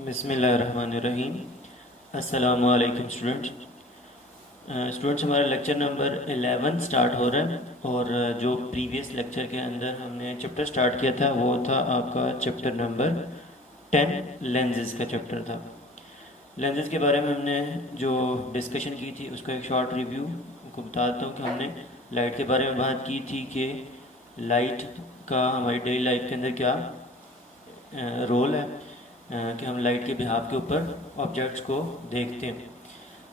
बिस्मिल्लाहिर्रहमानिर्रहीम। अस्सलामु अलैकुम स्टूडेंट्स। स्टूडेंट्स, हमारा लेक्चर नंबर 11 स्टार्ट हो रहा है और जो प्रीवियस लेक्चर के अंदर हमने चैप्टर स्टार्ट किया था वो था आपका चैप्टर नंबर 10 लेंसेज का चैप्टर था। लेंसेज के बारे में हमने जो डिस्कशन की थी उसका एक शॉर्ट रिव्यू आपको बताता हूँ कि हमने लाइट के बारे में बात की थी कि लाइट का हमारी डेली लाइफ के अंदर क्या रोल है, कि हम लाइट के बिहाव के ऊपर ऑब्जेक्ट्स को देखते हैं।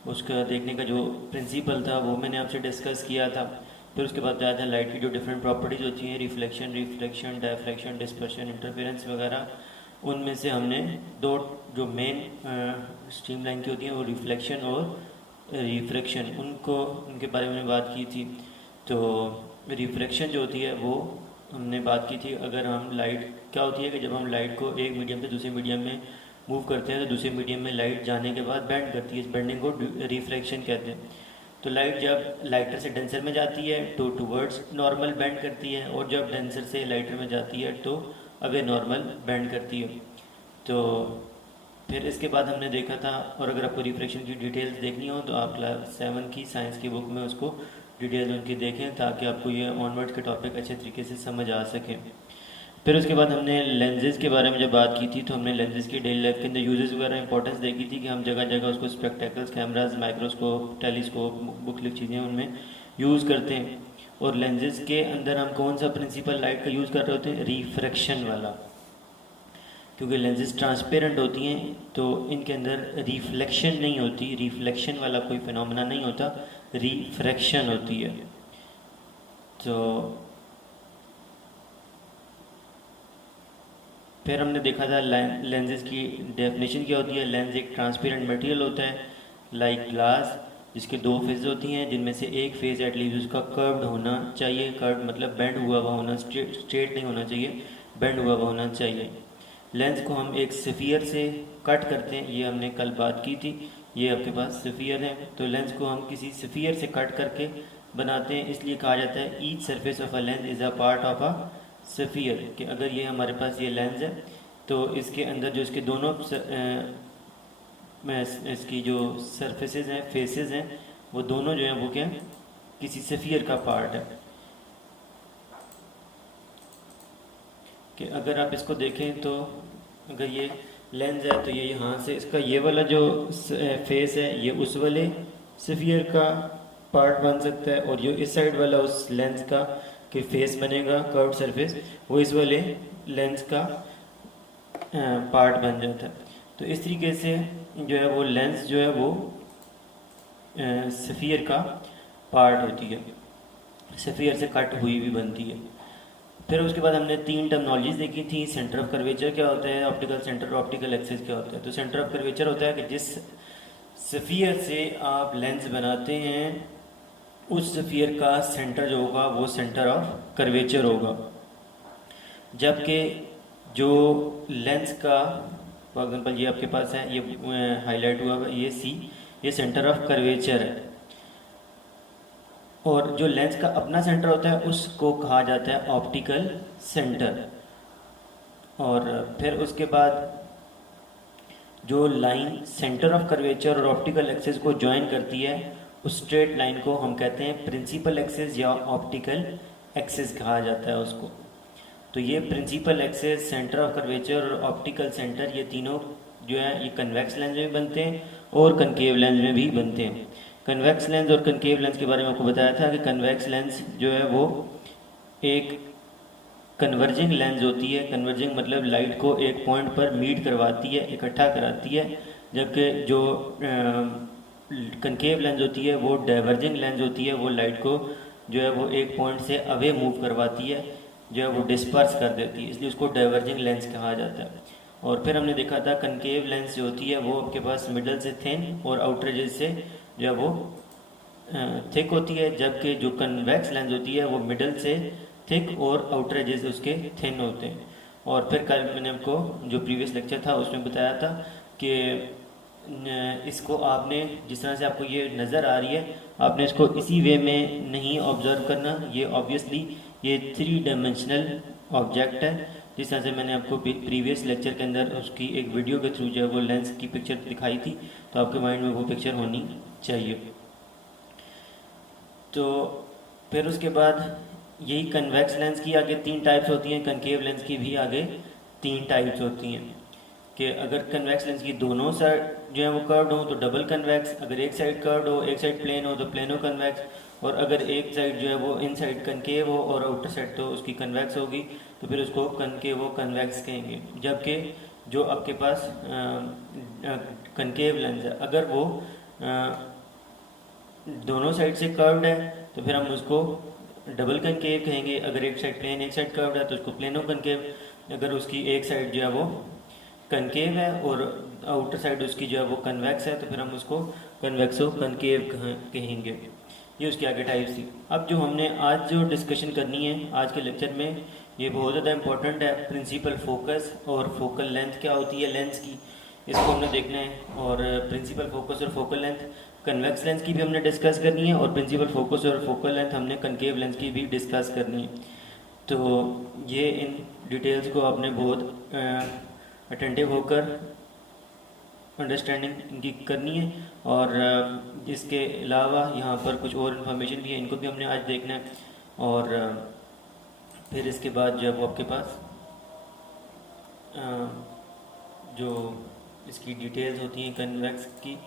उसका देखने का जो प्रिंसिपल था वो मैंने आपसे डिस्कस किया था। फिर उसके बाद आया था लाइट की जो डिफरेंट प्रॉपर्टीज़ होती हैं, रिफ्लेक्शन, डायफ्रैक्शन, डिस्पर्शन, इंटरफेरेंस वगैरह। उनमें से हमने दो जो मेन स्ट्रीम लाइन की होती हैं वो रिफ्लेक्शन और रिफ्रैक्शन, उनके बारे में बात की थी। तो रिफ्रैक्शन जो होती है वो हमने बात की थी, अगर हम लाइट क्या होती है कि जब हम लाइट को एक मीडियम से दूसरे मीडियम में मूव करते हैं तो दूसरे मीडियम में लाइट जाने के बाद बेंड करती है, इस बेंडिंग को रिफ्रैक्शन कहते हैं। तो लाइट जब लाइटर से डेंसर में जाती है तो टूवर्ड्स नॉर्मल बेंड करती है, और जब डेंसर से लाइटर में जाती है तो अवे नॉर्मल बेंड करती है। तो फिर इसके बाद हमने देखा था, और अगर आपको रिफ्रैक्शन की डिटेल्स देखनी हो तो आप क्लास 7 की साइंस की बुक में उसको डिटेल्स उनकी देखें ताकि आपको ये ऑनवर्ड्स के टॉपिक अच्छे तरीके से समझ आ सके। फिर उसके बाद हमने लेंसेज के बारे में जब बात की थी तो हमने लेंसेज की डेली लाइफ के अंदर यूजेस वगैरह इंपॉर्टेंस देखी थी कि हम जगह जगह उसको स्पेक्टेकल्स, कैमराज, माइक्रोस्कोप, टेलीस्कोप, मुख्तलिफ चीज़ें उनमें यूज़ करते हैं। और लेंसेज के अंदर हम कौन सा प्रिंसिपल लाइट का यूज़ कर रहे होते हैं? रिफ्रैक्शन वाला। क्योंकि लेंसेज ट्रांसपेरेंट होती हैं तो इनके अंदर रिफ्लेक्शन नहीं होती, रिफ्लेक्शन वाला कोई फिनोमेना नहीं होता, रिफ्रैक्शन होती है। तो फिर हमने देखा था लेंसेज की डेफिनेशन क्या होती है। लेंस एक ट्रांसपेरेंट मटेरियल होता है लाइक ग्लास, जिसके दो फेज होती हैं, जिनमें से एक फेज एटलीस्ट उसका कर्व्ड होना चाहिए। कर्व्ड मतलब बेंड हुआ हुआ होना, स्ट्रेट नहीं होना चाहिए, बेंड हुआ हुआ होना चाहिए। लेंस को हम एक सफ़ियर से कट करते हैं, ये हमने कल बात की थी। ये आपके पास सफ़ियर है, तो लेंस को हम किसी सफ़ियर से कट करके बनाते हैं, इसलिए कहा जाता है each surface of a lens is a part of a sphere. कि अगर ये हमारे पास ये लेंस है तो इसके अंदर जो इसके दोनों इसकी जो सरफेसेस हैं, फेसेस हैं, वो दोनों जो हैं वो क्या है? किसी सफ़ियर का पार्ट है। कि अगर आप इसको देखें तो अगर ये लेंस है तो ये यहाँ से इसका ये वाला जो फेस है ये उस वाले सफ़ियर का पार्ट बन सकता है, और जो इस साइड वाला उस लेंस का कि फेस बनेगा कर्व्ड सरफेस, वो इस वाले लेंस का पार्ट बन जाता है। तो इस तरीके से जो है वो लेंस जो है वो सफ़ियर का पार्ट होती है, सफ़ियर से कट हुई भी बनती है। फिर उसके बाद हमने तीन टर्मिनोलॉजीज देखी थी। सेंटर ऑफ कर्वेचर क्या होता है, ऑप्टिकल सेंटर, ऑप्टिकल एक्सिस क्या होता है। तो सेंटर ऑफ कर्वेचर होता है कि जिस सफ़ियर से आप लेंस बनाते हैं उस सफ़ियर का सेंटर जो होगा वो सेंटर ऑफ कर्वेचर होगा। जबकि जो लेंस का, फॉर एग्जांपल ये आपके पास है, ये हाईलाइट हुआ हुआ ये सी, ये सेंटर ऑफ कर्वेचर है। और जो लेंस का अपना सेंटर होता है उसको कहा जाता है ऑप्टिकल सेंटर। और फिर उसके बाद जो लाइन सेंटर ऑफ कर्वेचर और ऑप्टिकल एक्सिस को ज्वाइन करती है उस स्ट्रेट लाइन को हम कहते हैं प्रिंसिपल एक्सिस या ऑप्टिकल एक्सिस कहा जाता है उसको। तो ये principal axis, centre of curvature और ऑप्टिकल सेंटर, ये तीनों जो है ये कन्वेक्स लेंस में बनते हैं और कनकेव लेंस में भी बनते हैं। कन्वेक्स लेंस और कनकेव लेंस के बारे में आपको बताया था कि कन्वेक्स लेंस जो है वो एक कन्वर्जिंग लेंस होती है। कन्वर्जिंग मतलब लाइट को एक पॉइंट पर मीट करवाती है, इकट्ठा कराती है। जबकि जो कनकेव लेंस होती है वो डाइवर्जिंग लेंस होती है, वो लाइट को जो है वो एक पॉइंट से अवे मूव करवाती है, जो है वो डिस्पर्स कर देती है, इसलिए उसको डाइवर्जिंग लेंस कहा जाता है। और फिर हमने देखा था कनकेव लेंस जो होती है वो आपके पास मिडल से थिन और आउटर एजेस से जो है वो थिक होती है, जबकि जो कन्वेक्स लेंस होती है वो मिडल से थिक और आउटर एजेस उसके थिन होते हैं। और फिर कल मैंने आपको जो प्रीवियस लेक्चर था उसमें बताया था कि इसको आपने जिस तरह से आपको ये नज़र आ रही है आपने इसको इसी वे में नहीं ऑब्जर्व करना। ये ऑब्वियसली ये 3 डायमेंशनल ऑब्जेक्ट है, जिस तरह से मैंने आपको प्रीवियस लेक्चर के अंदर उसकी एक वीडियो के थ्रू जो है वो लेंस की पिक्चर दिखाई थी, तो आपके माइंड में वो पिक्चर होनी चाहिए। तो फिर उसके बाद यही कन्वेक्स लेंस की आगे 3 टाइप्स होती हैं, कनकेव लेंस की भी आगे 3 टाइप्स होती हैं। कि अगर कन्वेक्स लेंस की दोनों साइड जो है वो कर्व्ड हो तो डबल कन्वेक्स, अगर एक साइड कर्व्ड हो एक साइड प्लेन हो तो प्लेनो कन्वेक्स, और अगर एक साइड जो है वो इन साइड कनकेव हो और आउटर साइड तो उसकी कन्वेक्स होगी, तो फिर उसको कनकेव कन्वेक्स कहेंगे। जबकि जो आपके पास कनकेव लेंस है, अगर वो दोनों साइड से कर्व्ड है तो फिर हम उसको डबल कनकेव कहेंगे। अगर एक साइड प्लेन एक साइड कर्व्ड है तो उसको प्लेनो कनकेव। अगर उसकी एक साइड जो है वो कनकेव है और आउटर साइड उसकी जो है वो कन्वेक्स है तो फिर हम उसको कन्वेक्सो कनकेव कहेंगे। ये उसकी आगे टाइप थी। अब जो हमने आज जो डिस्कशन करनी है आज के लेक्चर में, ये बहुत ज़्यादा इंपॉर्टेंट है। प्रिंसिपल फोकस और फोकल लेंथ क्या होती है लेंस की, इसको हमने देखना है। और प्रिंसिपल फोकस और फोकल लेंथ कन्वेक्स लेंस की भी हमने डिस्कस करनी है, और प्रिंसिपल फोकस और फोकल लेंथ हमने कनकेव लेंस की भी डिस्कस करनी है। तो ये इन डिटेल्स को आपने बहुत अटेंटिव होकर अंडरस्टैंडिंग इनकी करनी है। और इसके अलावा यहाँ पर कुछ और इन्फॉर्मेशन भी है, इनको भी हमने आज देखना है। और फिर इसके बाद जब आपके पास जो इसकी डिटेल्स होती हैं कन्वेक्स की,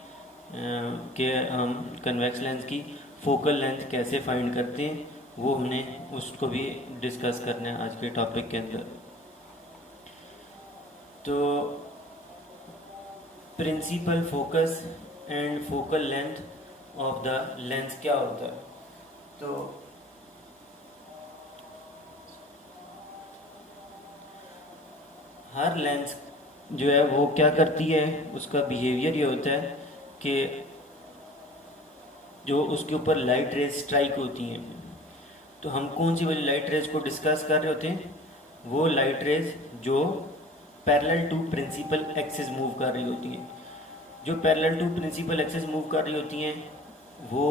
कि हम कन्वेक्स लेंस की फोकल लेंथ कैसे फाइंड करते हैं, वो हमने उसको भी डिस्कस करना है आज के टॉपिक के अंदर। तो principal focus and focal length of the lens क्या होता है? तो हर लेंस जो है वो क्या करती है, उसका बिहेवियर ये होता है कि जो उसके ऊपर लाइट रेज स्ट्राइक होती हैं, तो हम कौन सी वाली लाइट रेज को डिस्कस कर रहे होते हैं? वो लाइट रेज जो parallel to principal axis move कर रही होती हैं। जो parallel to principal axis move कर रही होती हैं वो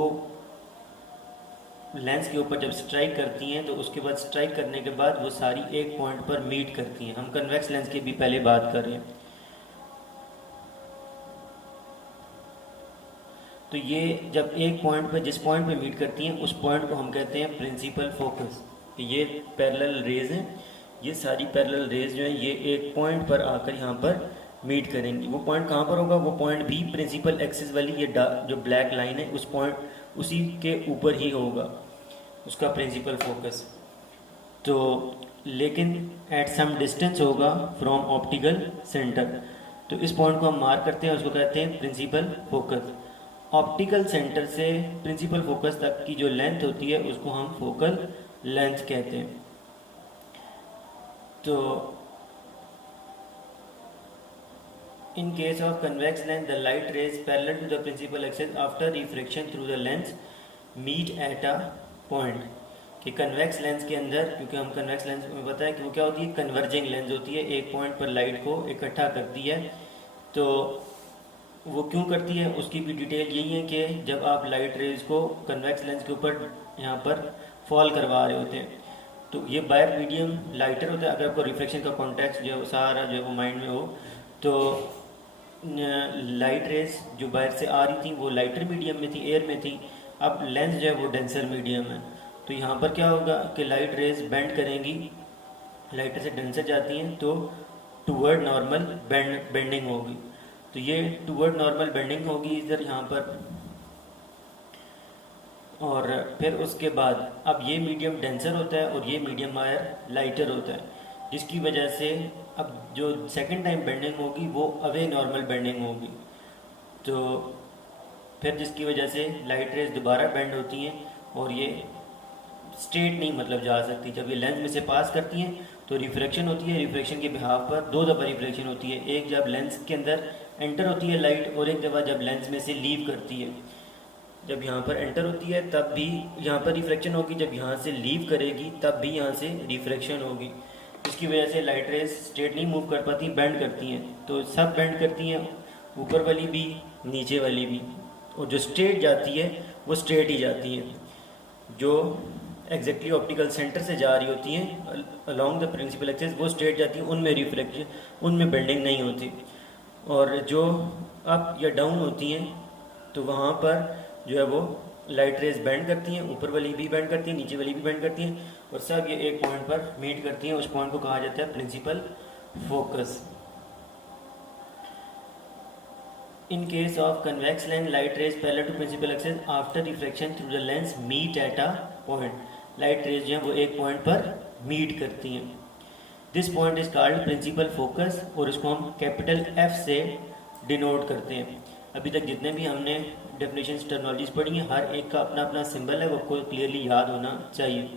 लेंस के ऊपर जब स्ट्राइक करती हैं तो उसके बाद स्ट्राइक करने के बाद वो सारी एक पॉइंट पर मीट करती हैं। हम कन्वेक्स लेंस की भी पहले बात कर रहे हैं। तो ये जब एक पॉइंट पर जिस पॉइंट पे मीट करती हैं उस पॉइंट को हम कहते हैं प्रिंसिपल फोकस। ये पैरेलल रेज हैं, ये सारी पैरेलल रेज जो हैं ये एक पॉइंट पर आकर यहाँ पर मीट करेंगी। वो पॉइंट कहाँ पर होगा? वो पॉइंट भी प्रिंसिपल एक्सिस वाली ये जो ब्लैक लाइन है उस पॉइंट उसी के ऊपर ही होगा उसका प्रिंसिपल फोकस। तो लेकिन एट सम डिस्टेंस होगा फ्रॉम ऑप्टिकल सेंटर। तो इस पॉइंट को हम मार्क करते हैं, उसको कहते हैं प्रिंसिपल फोकस। ऑप्टिकल सेंटर से प्रिंसिपल फोकस तक की जो लेंथ होती है उसको हम फोकल लेंथ कहते हैं। तो in case of convex lens the light rays parallel to the principal axis after refraction through the lens meet at a point। कि कन्वेक्स लेंस के अंदर, क्योंकि हम कन्वेक्स लेंस में पता है कि वो क्या होती है, कन्वर्जिंग लेंस होती है, एक पॉइंट पर लाइट को इकट्ठा करती है। तो वो क्यों करती है उसकी भी डिटेल यही है कि जब आप लाइट रेज को कन्वेक्स लेंस के ऊपर यहाँ पर फॉल करवा रहे होते हैं तो ये बायर मीडियम लाइटर होता है। अगर आपको रिफ्लेक्शन का कॉन्टेक्स्ट जो है सारा जो है वो माइंड में हो, तो लाइट रेज जो बाहर से आ रही थी वो लाइटर मीडियम में थी, एयर में थी। अब लेंस जो है वो डेंसर मीडियम है। तो यहाँ पर क्या होगा कि लाइट रेज बेंड करेंगी, लाइटर से डेंसर जाती हैं तो टूवर्ड नॉर्मल बेंडिंग होगी। तो ये टूवर्ड नॉर्मल बेंडिंग होगी इधर यहाँ पर। और फिर उसके बाद अब ये मीडियम डेंसर होता है और ये मीडियम वायर लाइटर होता है, जिसकी वजह से अब जो सेकंड टाइम बेंडिंग होगी वो अवे नॉर्मल बेंडिंग होगी। तो फिर जिसकी वजह से लाइट रेज दोबारा बेंड होती हैं और ये स्ट्रेट नहीं मतलब जा सकती। जब ये लेंस में से पास करती हैं तो रिफ्रैक्शन होती है। रिफ्रैक्शन के बिहाव पर 2 दफ़ा रिफ्रैक्शन होती है, एक जब लेंस के अंदर एंटर होती है लाइट और एक दफ़ा जब लेंस में से लीव करती है। जब यहाँ पर एंटर होती है तब भी यहाँ पर रिफ्रैक्शन होगी, जब यहाँ से लीव करेगी तब भी यहाँ से रिफ्रैक्शन होगी। इसकी वजह से लाइट रेज स्ट्रेट नहीं मूव कर पाती, बेंड करती हैं। तो सब बेंड करती हैं, ऊपर वाली भी नीचे वाली भी, और जो स्ट्रेट जाती है वो स्ट्रेट ही जाती है। जो एग्जैक्टली ऑप्टिकल सेंटर से जा रही होती हैं अलोंग द प्रिंसिपल एक्सिस, वो स्ट्रेट जाती हैं, उनमें रिफ्लेक्शन, उनमें बेंडिंग नहीं होती। और जो अप या डाउन होती हैं तो वहाँ पर जो है वो लाइट रेज बेंड करती हैं, ऊपर वाली भी बेंड करती हैं, नीचे वाली भी बेंड करती हैं, और सब ये एक पॉइंट पर मीट करती हैं। उस पॉइंट को कहा जाता है principal focus. In case of convex lens, light rays parallel to principal axis after reflection through the lens meet at a point. Light rays जो हैं वो एक पॉइंट पर मीट करती हैं। This point is called principal focus, और इसको हम कैपिटल F से डिनोट करते हैं। अभी तक जितने भी हमने डेफिनेशन टर्मिनोलॉजीज पढ़ी हैं, हर एक का अपना अपना सिंबल है, वो आपको क्लियरली याद होना चाहिए।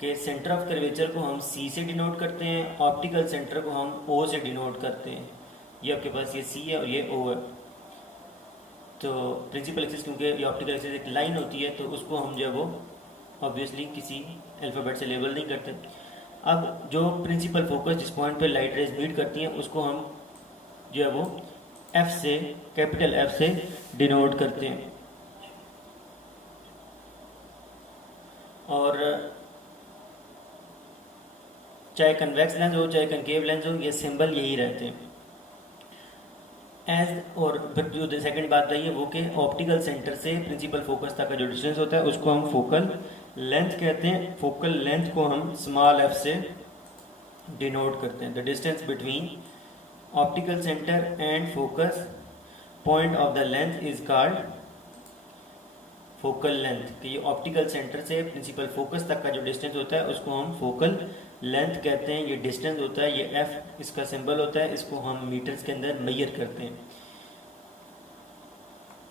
कि सेंटर ऑफ कर्वेचर को हम C से डिनोट करते हैं, ऑप्टिकल सेंटर को हम O से डिनोट करते हैं। ये आपके पास ये C है और ये O है। तो प्रिंसिपल एक्सिस, क्योंकि ये ऑप्टिकल एक्सिस एक लाइन होती है, तो उसको हम जो है वो ऑब्वियसली किसी अल्फ़ाबेट से लेबल नहीं करते। अब जो प्रिंसिपल फोकस जिस पॉइंट पे लाइट रेज मीट करती हैं, उसको हम जो है वो F से, कैपिटल F से डिनोट करते हैं। और चाहे कन्वेक्स लेंस हो चाहे कनकेव लेंस हो, ये सिंबल यही रहते हैं। एज और जो सेकंड बात रही है वो कि ऑप्टिकल सेंटर से प्रिंसिपल फोकस तक का जो डिस्टेंस होता है उसको हम फोकल लेंथ कहते हैं। फोकल लेंथ को हम स्मॉल f से डिनोट करते हैं। The distance between optical centre and focus point of the length is called focal length. कि ये ऑप्टिकल सेंटर से प्रिंसिपल फोकस तक का जो डिस्टेंस होता है उसको हम फोकल लेंथ कहते हैं। ये डिस्टेंस होता है, ये f इसका सिंबल होता है, इसको हम मीटर्स के अंदर मेजर करते हैं।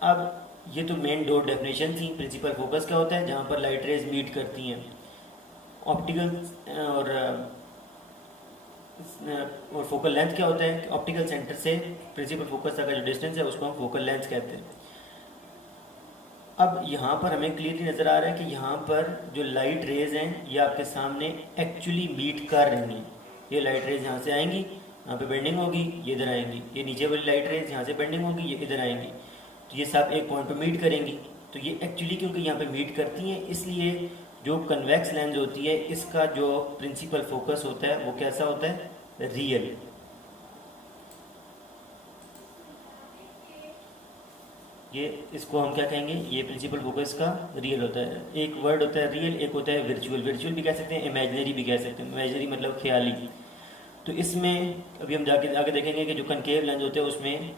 अब ये तो मेन दो डेफिनेशन थी। प्रिंसिपल फोकस क्या होता है, जहाँ पर लाइट रेज मीट करती हैं। ऑप्टिकल और फोकल लेंथ क्या होता है, ऑप्टिकल सेंटर से प्रिंसिपल फोकस तक का जो डिस्टेंस है उसको हम फोकल लेंथ कहते हैं। अब यहाँ पर हमें क्लियरली नज़र आ रहा है कि यहाँ पर जो लाइट रेज हैं ये आपके सामने एक्चुअली मीट कर रही हैं। ये लाइट रेज यहाँ से आएंगी, यहाँ पे बेंडिंग होगी, ये इधर आएंगी। ये नीचे वाली लाइट रेज यहाँ से बेंडिंग होगी, ये इधर आएंगी, तो ये सब एक पॉइंट पे मीट करेंगी। तो ये एक्चुअली क्योंकि यहाँ पे मीट करती हैं, इसलिए जो कन्वेक्स लेंस होती है इसका जो प्रिंसिपल फोकस होता है वो कैसा होता है, रियल। ये इसको हम क्या कहेंगे, ये प्रिंसिपल फोकस का रियल होता है। एक वर्ड होता है रियल, एक होता है वर्चुअल। वर्चुअल भी कह सकते हैं, इमेजिनरी भी कह सकते हैं। इमेजिनरी मतलब ख्याली। तो इसमें अभी हम जाके आगे देखेंगे कि जो कनकेव लेंस होते हैं उसमें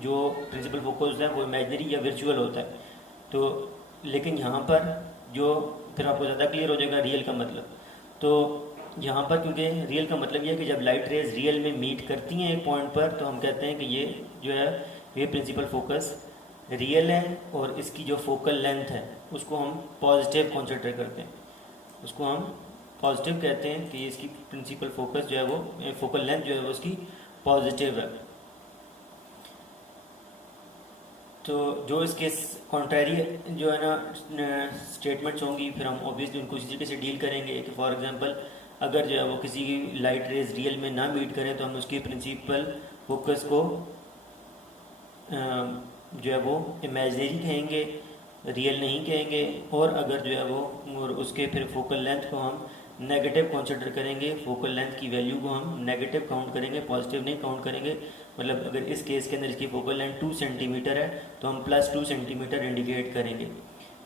जो प्रिंसिपल फोकस होता है वो इमेजिनरी या वर्चुअल होता है। तो लेकिन यहाँ पर जो फिर आपको ज़्यादा क्लियर हो जाएगा रियल का मतलब। तो यहाँ पर क्योंकि रियल का मतलब ये है कि जब लाइट रेज रियल में मीट करती हैं एक पॉइंट पर, तो हम कहते हैं कि ये जो है ये प्रिंसिपल फोकस रियल है, और इसकी जो फोकल लेंथ है उसको हम पॉजिटिव कंसिडर करते हैं। उसको हम पॉजिटिव कहते हैं कि इसकी प्रिंसिपल फोकस जो है वो, फोकल लेंथ जो है वो उसकी पॉजिटिव है। तो जो इसके कॉन्ट्रेरी जो है ना स्टेटमेंट्स होंगी, फिर हम ऑब्वियसली उनको इसी तरीके से डील करेंगे कि फॉर एग्जांपल अगर जो है वो किसी की लाइट रेज रियल में ना मीट करें तो हम उसकी प्रिंसिपल फोकस को जो है वो इमेजिनरी कहेंगे, रियल नहीं कहेंगे। और अगर जो है वो और उसके फिर फोकल लेंथ को हम नेगेटिव कंसिडर करेंगे, फोकल लेंथ की वैल्यू को हम नेगेटिव काउंट करेंगे, पॉजिटिव नहीं काउंट करेंगे। मतलब अगर इस केस के अंदर इसकी फोकल लेंथ 2 सेंटीमीटर है तो हम +2 सेंटीमीटर इंडिकेट करेंगे।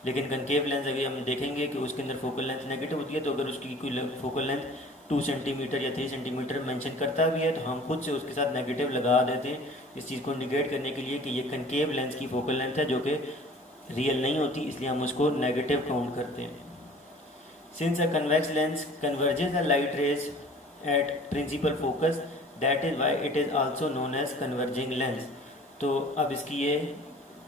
लेकिन कनकेव लेंस अगर हम देखेंगे कि उसके अंदर फोकल लेंथ नेगेटिव होती है, तो अगर उसकी कोई फोकल लेंथ 2 सेंटीमीटर या 3 सेंटीमीटर मेंशन करता भी है तो हम खुद से उसके साथ नेगेटिव लगा देते हैं, इस चीज़ को इंडिकेट करने के लिए कि ये कनकेव लेंस की फोकल लेंथ है जो कि रियल नहीं होती, इसलिए हम उसको नेगेटिव काउंट करते हैं। Since a convex lens converges a light rays at principal focus, that is why it is also known as converging lens. तो अब इसकी ये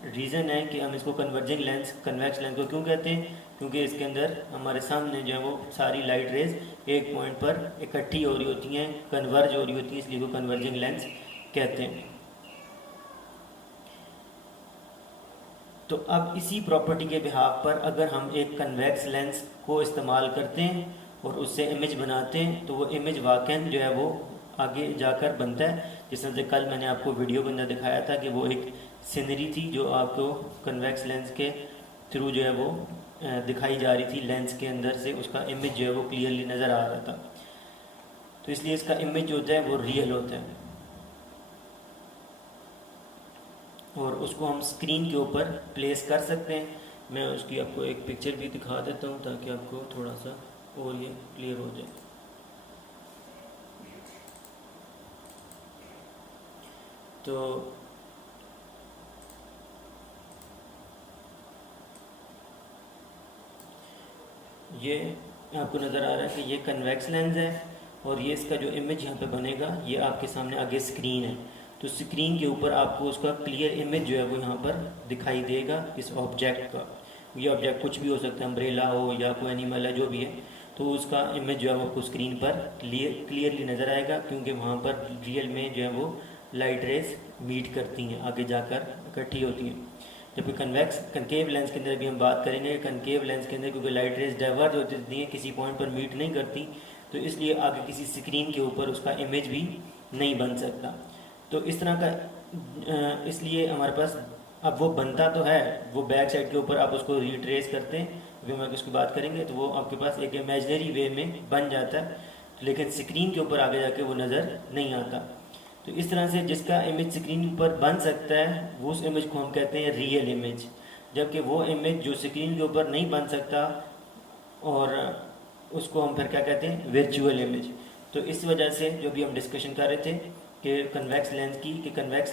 रीज़न है कि हम इसको कन्वर्जिंग लेंस, कन्वेक्स लेंस को क्यों कहते हैं, क्योंकि इसके अंदर हमारे सामने जो है वो सारी लाइट रेज एक पॉइंट पर इकट्ठी हो रही होती हैं, कन्वर्ज हो रही होती हैं, इसलिए को कन्वर्जिंग लेंस कहते हैं। तो अब इसी प्रॉपर्टी के बिहाफ पर अगर हम एक कन्वेक्स लेंस को इस्तेमाल करते हैं और उससे इमेज बनाते हैं तो वो इमेज वाकई जो है वो आगे जाकर बनता है। जिस तरह से कल मैंने आपको वीडियो के अंदर दिखाया था कि वो एक सीनरी थी जो आपको कन्वेक्स लेंस के थ्रू जो है वो दिखाई जा रही थी, लेंस के अंदर से उसका इमेज जो है वो क्लियरली नज़र आ रहा था। तो इसलिए इसका इमेज जो होता है वो रियल होता है, और उसको हम स्क्रीन के ऊपर प्लेस कर सकते हैं। मैं उसकी आपको एक पिक्चर भी दिखा देता हूँ ताकि आपको थोड़ा सा और ये क्लियर हो जाए। तो ये आपको नज़र आ रहा है कि ये कन्वेक्स लेंस है, और ये इसका जो इमेज यहाँ पे बनेगा ये आपके सामने आगे स्क्रीन है। तो स्क्रीन के ऊपर आपको उसका क्लियर इमेज जो है वो यहाँ पर दिखाई देगा इस ऑब्जेक्ट का। ये ऑब्जेक्ट कुछ भी हो सकता है, अम्ब्रेला हो या कोई एनिमल है, जो भी है, तो उसका इमेज जो है वो आपको स्क्रीन पर क्लियरली नज़र आएगा, क्योंकि वहाँ पर रियल में जो है वो लाइट रेज मीट करती हैं, आगे जाकर इकट्ठी होती हैं। जबकि कन्वेक्स कनकेव लेंस के अंदर भी हम बात करेंगे, कनकेव लेंस के अंदर क्योंकि लाइट रेज डाइवर्ज होती हैं, किसी पॉइंट पर मीट नहीं करती, तो इसलिए आगे किसी स्क्रीन के ऊपर उसका इमेज भी नहीं बन सकता। तो इस तरह का इसलिए हमारे पास अब वो बनता तो है, वो बैक साइड के ऊपर आप उसको रिट्रेस करते हैं, अभी हम उसकी बात करेंगे, तो वो आपके पास एक इमेजनरी वे में बन जाता है, लेकिन स्क्रीन के ऊपर आगे जाके वो नज़र नहीं आता। तो इस तरह से जिसका इमेज स्क्रीन पर बन सकता है वो उस इमेज को हम कहते हैं रियल इमेज, जबकि वो इमेज जो स्क्रीन के ऊपर नहीं बन सकता और उसको हम फिर क्या कहते हैं, वर्चुअल इमेज। तो इस वजह से जो भी हम डिस्कशन कर रहे थे कि कन्वेक्स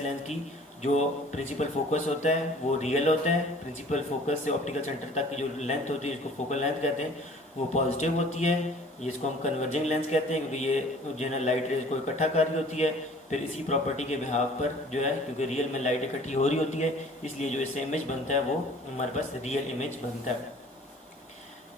लेंस की जो प्रिंसिपल फोकस होता है वो रियल होता है, प्रिंसिपल फोकस से ऑप्टिकल सेंटर तक की जो लेंथ होती है इसको फोकल लेंथ कहते हैं, वो पॉजिटिव होती है। इसको हम कन्वर्जिंग लेंस कहते हैं क्योंकि ये जो है ना लाइट रेज को इकट्ठा कर रही होती है। फिर इसी प्रॉपर्टी के बिहाव पर जो है, क्योंकि रियल में लाइट इकट्ठी हो रही होती है, इसलिए जो इससे इमेज बनता है वो हमारे पास रियल इमेज बनता है।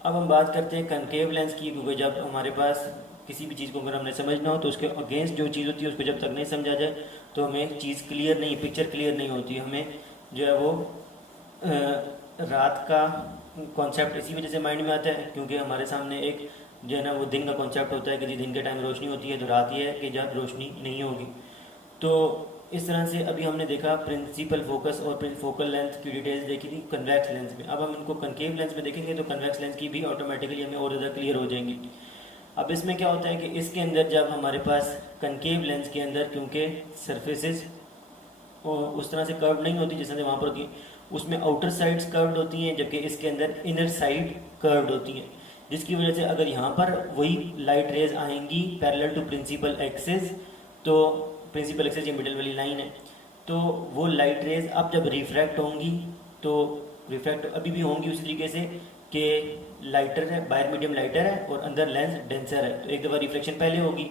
अब हम बात करते हैं कनकेव लेंस की, क्योंकि जब हमारे पास किसी भी चीज़ को अगर हमने समझना हो तो उसके अगेंस्ट जो चीज़ होती है उसको जब तक नहीं समझा जाए तो हमें चीज़ क्लियर नहीं, पिक्चर क्लियर नहीं होती। हमें जो है वो रात का कॉन्सेप्ट इसी वजह से माइंड में आता है क्योंकि हमारे सामने एक जो है ना वो दिन का कॉन्सेप्ट होता है कि जी दिन के टाइम रोशनी होती है, तो रात ये है कि जब रोशनी नहीं होगी। तो इस तरह से अभी हमने देखा प्रिंसिपल फोकस और फोकल लेंथ की डिटेल्स देखी थी कन्वेक्स लेंस में। अब हम इनको कनकेव लेंस में देखेंगे तो कन्वेक्स लेंस की भी ऑटोमेटिकली हमें और ज़्यादा क्लियर हो जाएंगी। अब इसमें क्या होता है कि इसके अंदर जब हमारे पास कनकेव लेंस के अंदर क्योंकि सरफेसेस उस तरह से कर्व नहीं होती जैसे वहाँ पर होती है, उसमें आउटर साइड्स कर्व्ड होती हैं, जबकि इसके अंदर इनर साइड कर्व्ड होती हैं, जिसकी वजह से अगर यहाँ पर वही लाइट रेज आएंगी पैरेलल टू प्रिंसिपल एक्सिस, तो प्रिंसिपल एक्सिस ये मिडिल वाली लाइन है, तो वो लाइट रेज अब जब रिफ्रैक्ट होंगी तो रिफ्रैक्ट अभी भी होंगी उसी तरीके से कि लाइटर है, बाहर मीडियम लाइटर है और अंदर लेंस डेंसर है, तो एक दफ़ा रिफ्लेक्शन पहले होगी,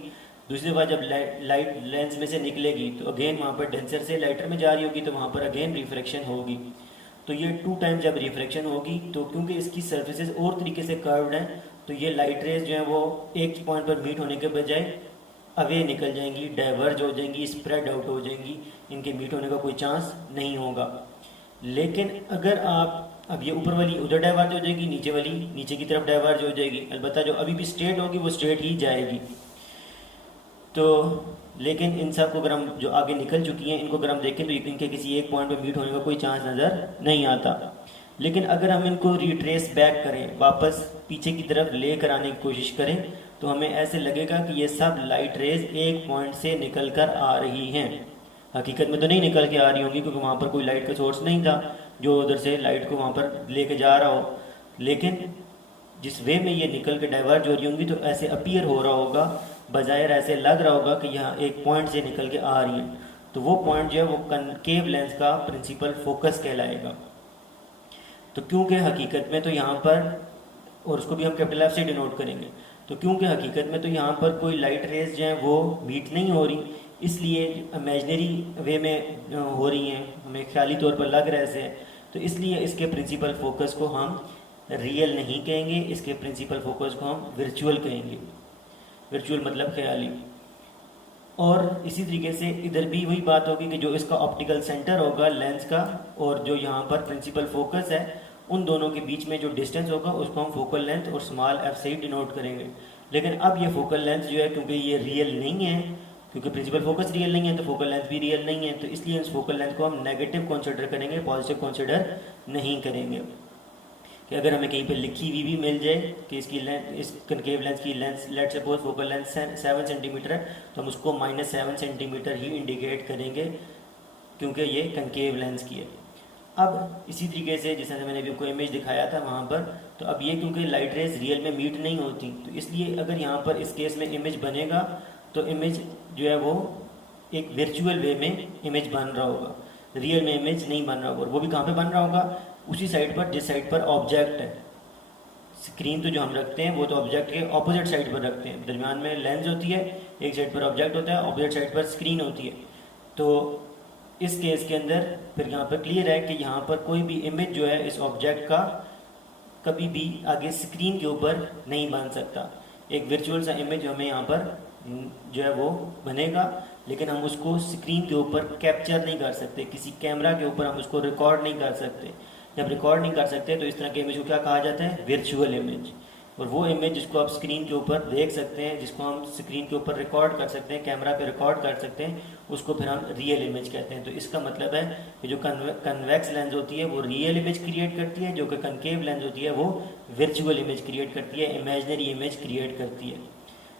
दूसरी बार जब लाइट लेंस में से निकलेगी तो अगेन वहाँ पर डेंसर से लाइटर में जा रही होगी, तो वहाँ पर अगेन रिफ्रैक्शन होगी। तो ये 2 टाइम जब रिफ्रैक्शन होगी तो क्योंकि इसकी सर्फेसेस और तरीके से कर्व्ड हैं, तो ये लाइट रेज जो है वो एक पॉइंट पर मीट होने के बजाय अवे निकल जाएंगी, डाइवर्ज हो जाएंगी, स्प्रेड आउट हो जाएंगी, इनके मीट होने का कोई चांस नहीं होगा। लेकिन अगर आप अब ये ऊपर वाली उधर डाइवर्ज हो जाएगी, नीचे वाली नीचे की तरफ डाइवर्ज हो जाएगी, अलबत्ता जो अभी भी स्ट्रेट होगी वो स्ट्रेट ही जाएगी। तो लेकिन इन सब को अगर हम जो आगे निकल चुकी हैं इनको अगर हम देखें तो इनके किसी एक पॉइंट पर मीट होने का कोई चांस नज़र नहीं आता। लेकिन अगर हम इनको रिट्रेस बैक करें, वापस पीछे की तरफ लेकर आने की कोशिश करें, तो हमें ऐसे लगेगा कि ये सब लाइट रेज एक पॉइंट से निकल कर आ रही हैं। हकीकत में तो नहीं निकल के आ रही होंगी क्योंकि वहाँ पर कोई लाइट का सोर्स नहीं था जो उधर से लाइट को वहाँ पर लेके जा रहा हो, लेकिन जिस वे में ये निकल के डाइवर्ज हो रही होंगी तो ऐसे अपीयर हो रहा होगा, बजायर ऐसे लग रहा होगा कि यहाँ एक पॉइंट से निकल के आ रही है। तो वो पॉइंट जो है वो कनकेव लेंस का प्रिंसिपल फोकस कहलाएगा। तो क्योंकि हकीकत में तो यहाँ पर, और उसको भी हम कैपिटल एफ से डिनोट करेंगे, तो क्योंकि हकीकत में तो यहाँ पर कोई लाइट रेज जो है वो मीट नहीं हो रही, इसलिए इमेजनरी वे में हो रही हैं, हमें ख्याली तौर पर लग रहा है ऐसे, तो इसलिए इसके प्रिंसिपल फोकस को हम रियल नहीं कहेंगे, इसके प्रिंसिपल फोकस को हम वर्चुअल कहेंगे। वर्चुअल मतलब ख्याली। और इसी तरीके से इधर भी वही बात होगी कि जो इसका ऑप्टिकल सेंटर होगा लेंस का और जो यहाँ पर प्रिंसिपल फोकस है, उन दोनों के बीच में जो डिस्टेंस होगा उसको हम फोकल लेंथ और स्मॉल एफ से ही डिनोट करेंगे। लेकिन अब ये फोकल लेंथ जो है क्योंकि ये रियल नहीं है, क्योंकि प्रिंसिपल फोकस रियल नहीं है तो फोकल लेंथ भी रियल नहीं है, तो इसलिए इस फोकल लेंथ को हम नेगेटिव कंसिडर करेंगे, पॉजिटिव कंसिडर नहीं करेंगे। कि अगर हमें कहीं पे लिखी हुई भी मिल जाए कि इसकी लेंथ, इस कनकेव लेंस की length, let suppose focal length 7 centimetre है, तो हम उसको -7 सेंटीमीटर ही इंडिकेट करेंगे क्योंकि ये कनकेव लेंस की है। अब इसी तरीके से जैसे मैंने अभी आपको इमेज दिखाया था वहाँ पर, तो अब ये क्योंकि लाइट रेज रियल में मीट नहीं होती, तो इसलिए अगर यहाँ पर इस केस में इमेज बनेगा तो इमेज जो है वो एक वर्चुअल वे में इमेज बन रहा होगा, रियल में इमेज नहीं बन रहा होगा। और वो भी कहाँ पे बन रहा होगा, उसी साइड पर जिस साइड पर ऑब्जेक्ट है। स्क्रीन तो जो हम रखते हैं वो तो ऑब्जेक्ट के ऑपोजिट साइड पर रखते हैं, दरम्यान में लेंस होती है, एक साइड पर ऑब्जेक्ट होता है, ऑपोजिट साइड पर स्क्रीन होती है। तो इस केस के अंदर फिर यहाँ पर क्लियर है कि यहाँ पर कोई भी इमेज जो है इस ऑब्जेक्ट का कभी भी आगे स्क्रीन के ऊपर नहीं बन सकता। एक वर्चुअल सा इमेज हमें यहाँ पर जो है वो बनेगा, लेकिन हम उसको स्क्रीन के ऊपर कैप्चर नहीं कर सकते, किसी कैमरा के ऊपर हम उसको रिकॉर्ड नहीं कर सकते। जब रिकॉर्ड नहीं कर सकते तो इस तरह के इमेज को क्या कहा जाता है, वर्चुअल इमेज। और वो इमेज जिसको आप स्क्रीन के ऊपर देख सकते हैं, जिसको हम स्क्रीन के ऊपर रिकॉर्ड कर सकते हैं, कैमरा पे रिकॉर्ड कर सकते हैं, उसको फिर हम रियल इमेज कहते हैं। तो इसका मतलब है कि जो कन्वेक्स लेंस होती है वो रियल इमेज क्रिएट करती है, जो कि कनकेव लेंस होती है वो वर्चुअल इमेज क्रिएट करती है, इमेजनरी इमेज क्रिएट करती है।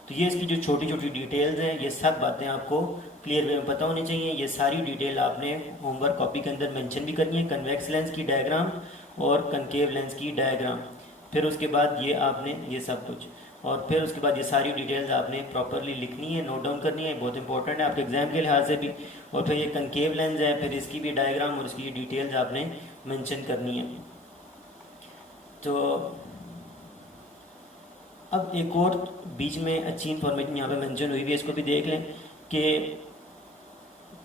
तो ये इसकी जो छोटी छोटी डिटेल्स हैं, ये सब बातें आपको क्लियर वे में पता होनी चाहिए। ये सारी डिटेल आपने होमवर्क कॉपी के अंदर मेंशन भी करनी है, कन्वेक्स लेंस की डायग्राम और कनकेव लेंस की डायग्राम। फिर उसके बाद ये आपने ये सब कुछ, और फिर उसके बाद ये सारी डिटेल्स आपने प्रॉपरली लिखनी है, नोट डाउन करनी है, बहुत इंपॉर्टेंट है आपके एग्जाम के लिहाज से भी। और फिर ये कनकेव लेंस है, फिर इसकी भी डायग्राम और इसकी डिटेल्स आपने मेंशन करनी है। तो अब एक और बीच में अच्छी इन्फॉर्मेशन यहाँ पे मेंशन हुई है, इसको भी देख लें कि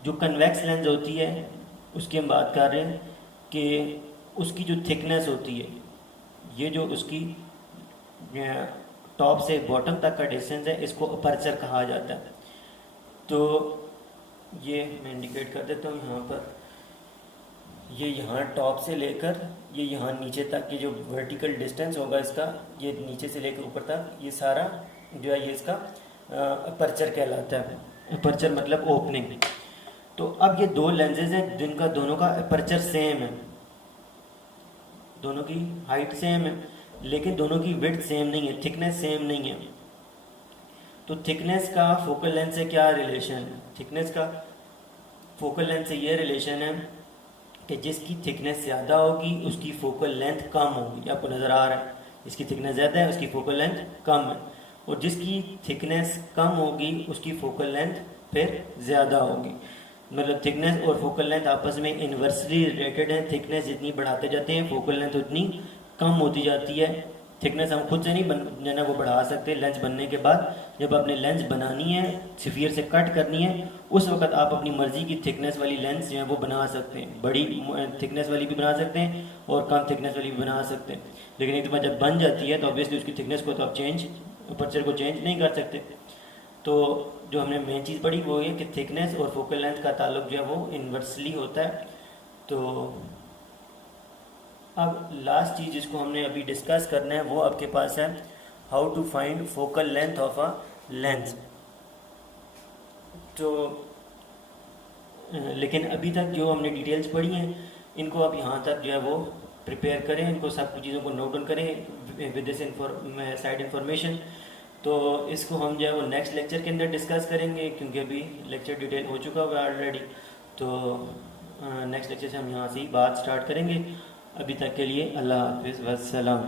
जो कन्वेक्स लेंस होती है उसकी हम बात कर रहे हैं कि उसकी जो थिकनेस होती है, ये जो उसकी टॉप से बॉटम तक का डिस्टेंस है, इसको अपर्चर कहा जाता है। तो ये मैं इंडिकेट कर देता हूँ यहाँ पर, ये यहाँ टॉप से लेकर ये यहाँ नीचे तक की जो वर्टिकल डिस्टेंस होगा इसका, ये नीचे से लेकर ऊपर तक, ये सारा जो है ये इसका अपर्चर कहलाता है। अपर्चर मतलब ओपनिंग। तो अब ये दो लेंसेज हैं जिनका दोनों का अपर्चर सेम है, दोनों की हाइट सेम है, लेकिन दोनों की विड्थ सेम नहीं है, थिकनेस सेम नहीं है। तो थिकनेस का फोकल लेंथ से क्या रिलेशन है, थिकनेस का फोकल लेंथ से ये रिलेशन है कि जिसकी थिकनेस ज़्यादा होगी उसकी फोकल लेंथ कम होगी। आपको नज़र आ रहा है, जिसकी थिकनेस ज़्यादा है उसकी फोकल लेंथ कम है, और जिसकी थिकनेस कम होगी उसकी फोकल लेंथ फिर ज़्यादा होगी। मतलब थिकनेस और फोकल लेंथ आपस में इन्वर्सली रिलेटेड है। थिकनेस जितनी बढ़ाते जाते हैं फोकल लेंथ उतनी कम होती जाती है। थिकनेस हम खुद से नहीं जो है वो बढ़ा सकते। लेंस बनने के बाद जब आपने लेंस बनानी है, सफ़ियर से कट करनी है, उस वक्त आप अपनी मर्ज़ी की थिकनेस वाली लेंस जो है वो बना सकते हैं। बड़ी थिकनेस वाली भी बना सकते हैं और कम थिकनेस वाली भी बना सकते हैं। लेकिन एक दफ़ा जब बन जाती है तो ऑब्वियसली उसकी थिकनेस को तो आप अपर्चर को चेंज नहीं कर सकते। तो जो हमने मेन चीज़ पढ़ी वो ये कि थिकनेस और फोकल लेंथ का ताल्लुक जो है वो इन्वर्सली होता है। तो अब लास्ट चीज़ जिसको हमने अभी डिस्कस करना है वो आपके पास है, how to find focal length of a lens. तो लेकिन अभी तक जो हमने डिटेल्स पढ़ी हैं इनको आप यहाँ तक जो है वो प्रिपेयर करें, इनको सब कुछ चीज़ों को नोट डाउन करें विद दिस साइड इन्फॉर्मेशन। तो इसको हम जो है वो नेक्स्ट लेक्चर के अंदर डिस्कस करेंगे, क्योंकि अभी लेक्चर डिटेल हो चुका हुआ ऑलरेडी। तो नेक्स्ट लेक्चर से हम यहाँ से ही बात स्टार्ट करेंगे। अभी तक के लिए अल्लाह हाफिज़ वस्सलाम।